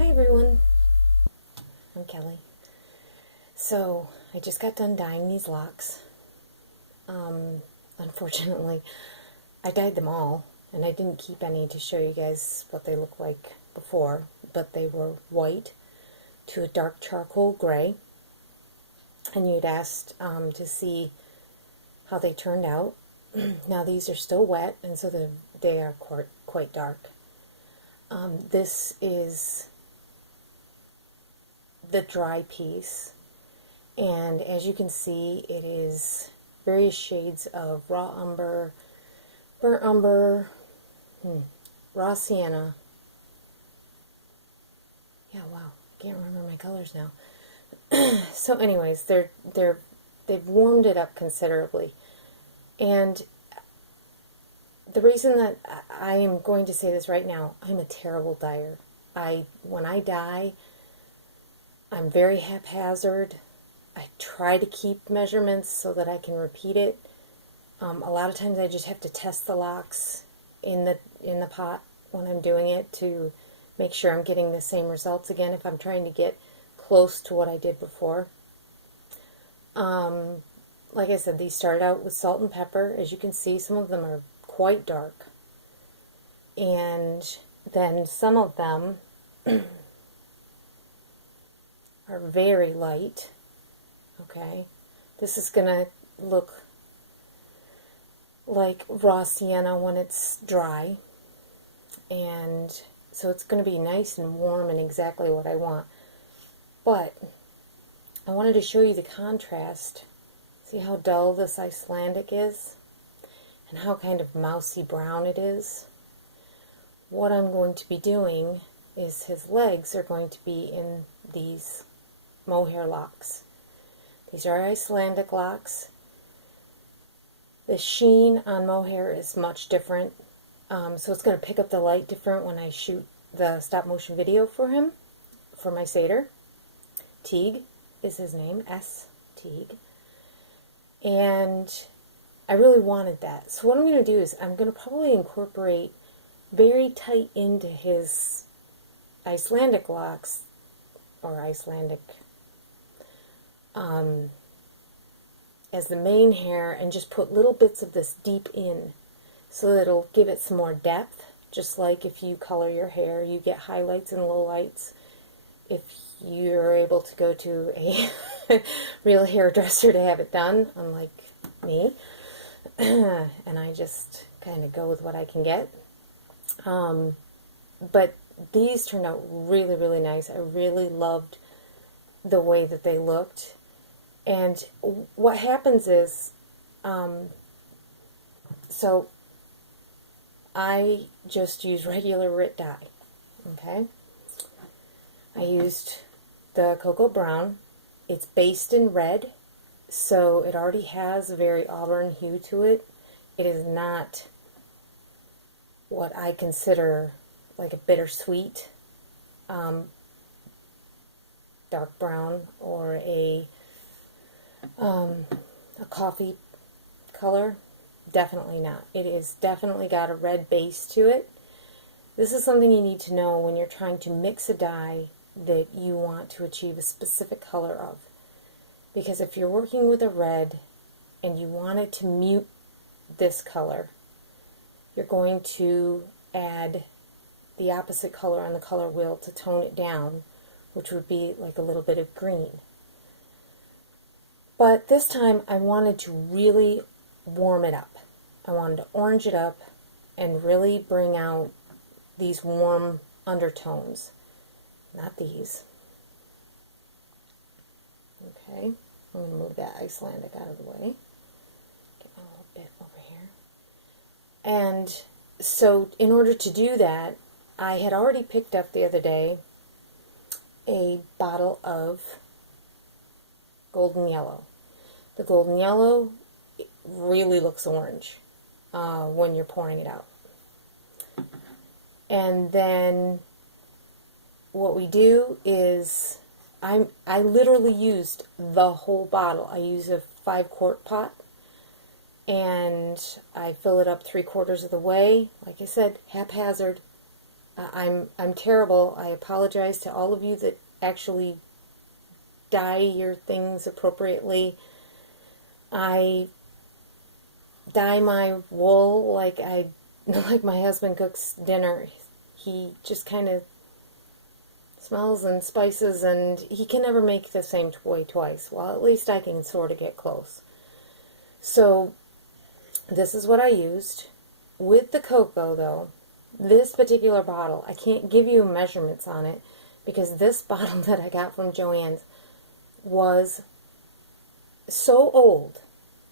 Hi everyone, I'm Kelly. So, I just got done dyeing these locks. Unfortunately, I dyed them all, and I didn't keep any to show you guys what they look like before, but they were white to a dark charcoal gray, and you'd asked to see how they turned out. Now these are still wet, and so they are quite dark. This is the dry piece, and as you can see, it is various shades of raw umber, burnt umber, raw sienna. Yeah, wow, can't remember my colors now. So, anyways, they've warmed it up considerably, and the reason that I am going to say this right now, I'm a terrible dyer. When I dye, I'm very haphazard. I try to keep measurements so that I can repeat it. A lot of times I just have to test the locks in the pot when I'm doing it to make sure I'm getting the same results again if I'm trying to get close to what I did before. Like I said, these started out with salt and pepper. As you can see, some of them are quite dark. And then some of them are very light. Okay, this is going to look like raw sienna when it's dry, and so it's going to be nice and warm and exactly what I want. But I wanted to show you the contrast. See how dull this Icelandic is and how kind of mousy brown it is. What I'm going to be doing is his legs are going to be in these mohair locks. These are Icelandic locks. The sheen on mohair is much different, so it's going to pick up the light different when I shoot the stop motion video for him, for my satyr. Teague is his name, S. Teague. And I really wanted that. So what I'm going to do is I'm going to probably incorporate very tight into his Icelandic locks, or Icelandic, as the main hair, and just put little bits of this deep in so that it'll give it some more depth. Just like if you color your hair, you get highlights and lowlights. If you're able to go to a real hairdresser to have it done, unlike me, and I just kind of go with what I can get. But these turned out really, really nice. I really loved the way that they looked. And what happens is, so I just use regular RIT dye, okay? I used the Cocoa Brown. It's based in red, so it already has a very auburn hue to it. It is not what I consider like a bittersweet dark brown or a coffee color. Definitely not. It is definitely got a red base to it. This is something you need to know when you're trying to mix a dye that you want to achieve a specific color of. Because if you're working with a red and you want it to mute this color, you're going to add the opposite color on the color wheel to tone it down, which would be like a little bit of green. But this time I wanted to really warm it up. I wanted to orange it up and really bring out these warm undertones. Not these. Okay, I'm going to move that Icelandic out of the way. Get a little bit over here. And so in order to do that, I had already picked up the other day a bottle of golden yellow. The golden yellow really looks orange when you're pouring it out. And then what we do is I literally used the whole bottle. I use a 5-quart pot, and I fill it up 3/4 of the way. Like I said, haphazard. I'm terrible. I apologize to all of you that actually dye your things appropriately. I dye my wool like my husband cooks dinner. He just kind of smells and spices, and he can never make the same way twice. Well, at least I can sort of get close. So this is what I used. With the cocoa, though, this particular bottle, I can't give you measurements on it because this bottle that I got from Joann's was so old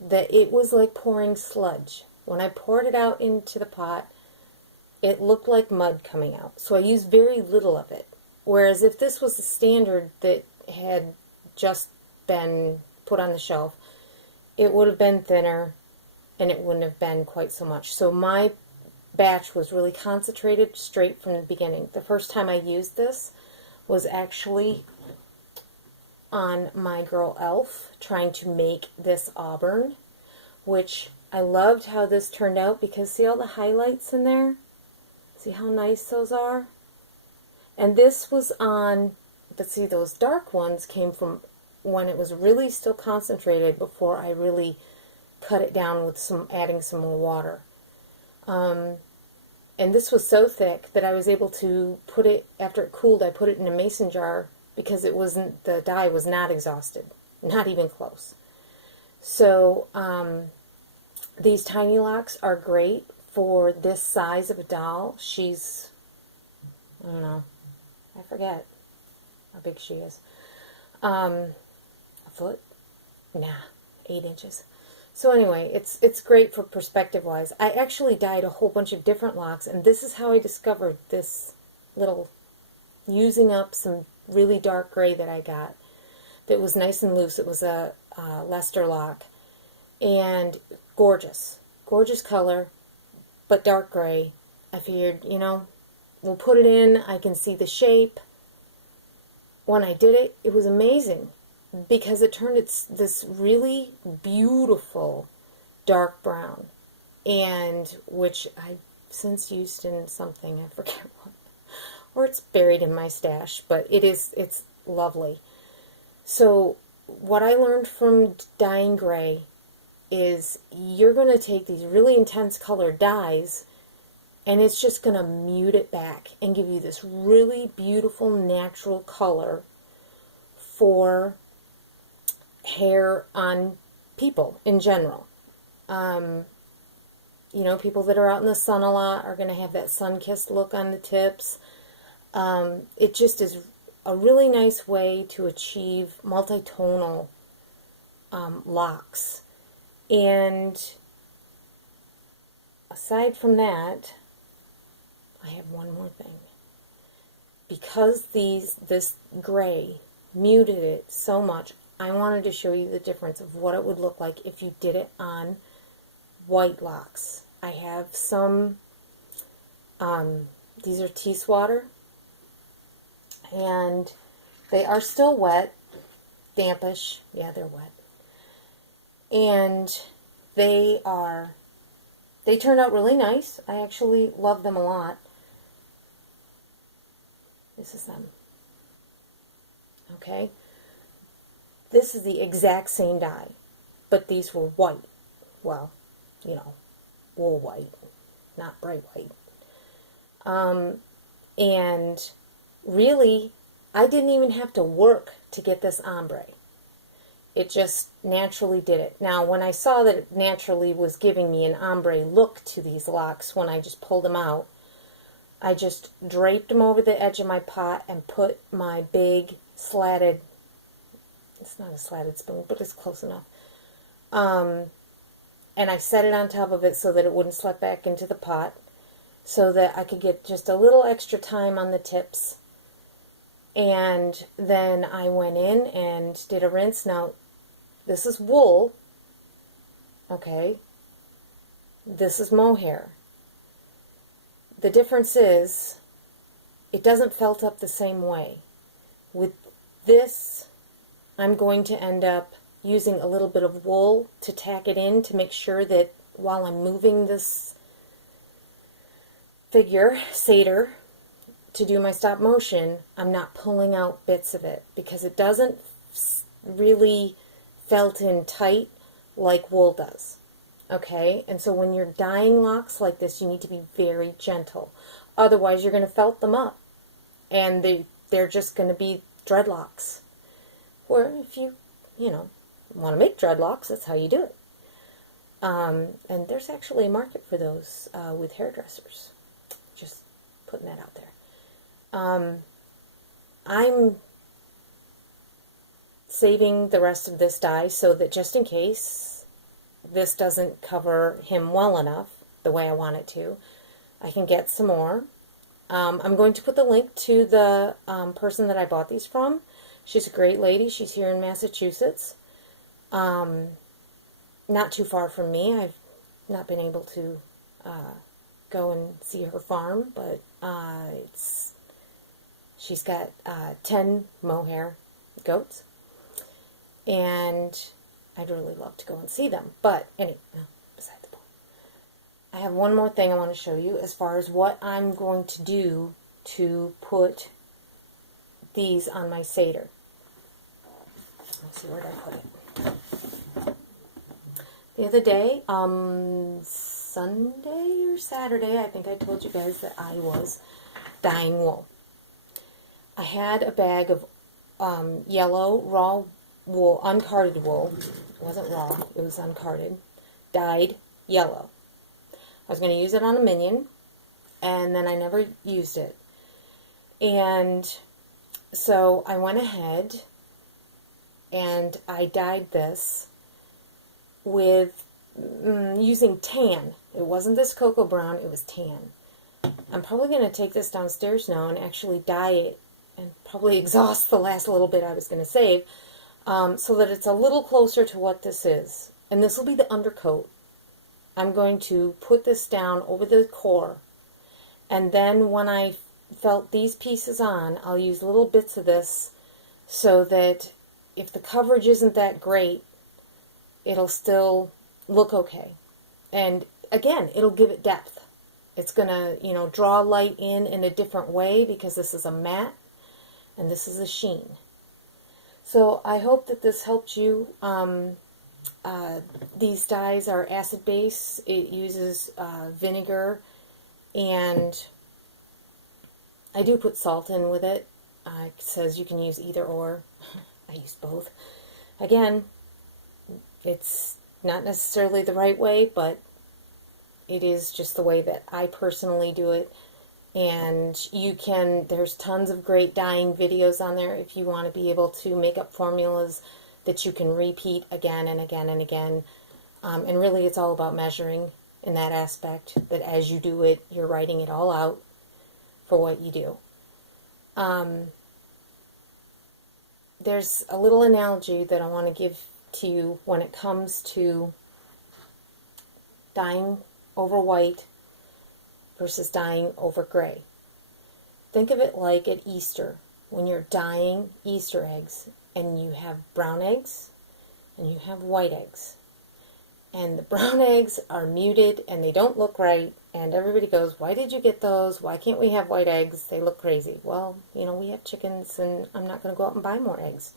that it was like pouring sludge. When I poured it out into the pot, it looked like mud coming out. So I used very little of it. Whereas if this was the standard that had just been put on the shelf, it would have been thinner and it wouldn't have been quite so much. So my batch was really concentrated straight from the beginning. The first time I used this was actually on my girl Elf, trying to make this auburn, which I loved how this turned out because see all the highlights in there? See how nice those are? And this was on, but see those dark ones came from when it was really still concentrated before I really cut it down with adding some more water. And this was so thick that I was able to put it, after it cooled, I put it in a mason jar because the dye was not exhausted, not even close. So these tiny locks are great for this size of a doll. She's, I don't know, I forget how big she is. A foot? Nah, 8 inches. So anyway, it's great for perspective-wise. I actually dyed a whole bunch of different locks, and this is how I discovered this little, using up some really dark gray that I got that was nice and loose. It was a Leicester lock, and gorgeous. Gorgeous color, but dark gray. I figured, we'll put it in. I can see the shape. When I did it, it was amazing because it turned this really beautiful dark brown, and which I've since used in something, I forget what, or it's buried in my stash, but it's lovely. So what I learned from dyeing gray is you're going to take these really intense colored dyes and it's just going to mute it back and give you this really beautiful natural color for hair on people in general. People that are out in the sun a lot are going to have that sun-kissed look on the tips. It just is a really nice way to achieve multi-tonal locks. And aside from that, I have one more thing. Because this gray muted it so much, I wanted to show you the difference of what it would look like if you did it on white locks. I have some, these are Teeswater, and they are still wet, dampish, yeah, they're wet. And they turned out really nice. I actually love them a lot. This is them. Okay? This is the exact same dye, but these were white. Well, wool white, not bright white. And really, I didn't even have to work to get this ombre. It just naturally did it. Now, when I saw that it naturally was giving me an ombre look to these locks when I just pulled them out, I just draped them over the edge of my pot and put my big slatted, it's not a slatted spoon, but it's close enough, and I set it on top of it so that it wouldn't slip back into the pot, so that I could get just a little extra time on the tips. And then I went in and did a rinse. Now, this is wool, okay? This is mohair. The difference is, it doesn't felt up the same way. With this, I'm going to end up using a little bit of wool to tack it in to make sure that while I'm moving this figure, satyr, to do my stop motion, I'm not pulling out bits of it because it doesn't really felt in tight like wool does. Okay, and so when you're dyeing locks like this, you need to be very gentle. Otherwise, you're going to felt them up, and they're just going to be dreadlocks. Or if you want to make dreadlocks, that's how you do it. And there's actually a market for those with hairdressers. Just putting that out there. I'm saving the rest of this dye so that just in case this doesn't cover him well enough, the way I want it to, I can get some more. I'm going to put the link to the person that I bought these from. She's a great lady. She's here in Massachusetts. Not too far from me. I've not been able to go and see her farm, but she's got 10 mohair goats, and I'd really love to go and see them. But anyway, beside the point. I have one more thing I want to show you as far as what I'm going to do to put these on my Seder. Let's see, where did I put it? The other day, Sunday or Saturday, I think I told you guys that I was dyeing wool. I had a bag of yellow raw wool, uncarded wool. It wasn't raw, it was uncarded, dyed yellow. I was going to use it on a minion, and then I never used it. And so I went ahead and I dyed this with using tan. It wasn't this cocoa brown, it was tan. I'm probably going to take this downstairs now and actually dye it and probably exhaust the last little bit I was going to save, so that it's a little closer to what this is. And this will be the undercoat. I'm going to put this down over the core, and then when I felt these pieces on, I'll use little bits of this so that if the coverage isn't that great, it'll still look okay. And again, it'll give it depth. It's going to, draw light in a different way because this is a matte and this is a sheen. So I hope that this helped you. These dyes are acid base. It uses vinegar, and I do put salt in with it. It says you can use either or. I use both. Again, it's not necessarily the right way, but it is just the way that I personally do it. And there's tons of great dyeing videos on there if you want to be able to make up formulas that you can repeat again and again and again. And really it's all about measuring in that aspect, that as you do it, you're writing it all out for what you do. There's a little analogy that I want to give to you when it comes to dyeing over white versus dyeing over gray. Think of it like at Easter, when you're dyeing Easter eggs, and you have brown eggs and you have white eggs. And the brown eggs are muted and they don't look right, and everybody goes, why did you get those? Why can't we have white eggs? They look crazy. Well, we have chickens, and I'm not going to go out and buy more eggs.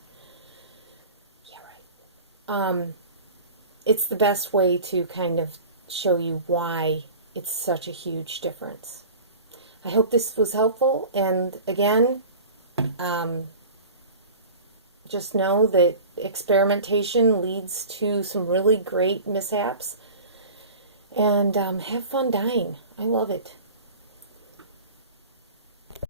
Yeah, right. It's the best way to kind of show you why it's such a huge difference. I hope this was helpful, and again, just know that experimentation leads to some really great mishaps, and have fun dyeing. I love it.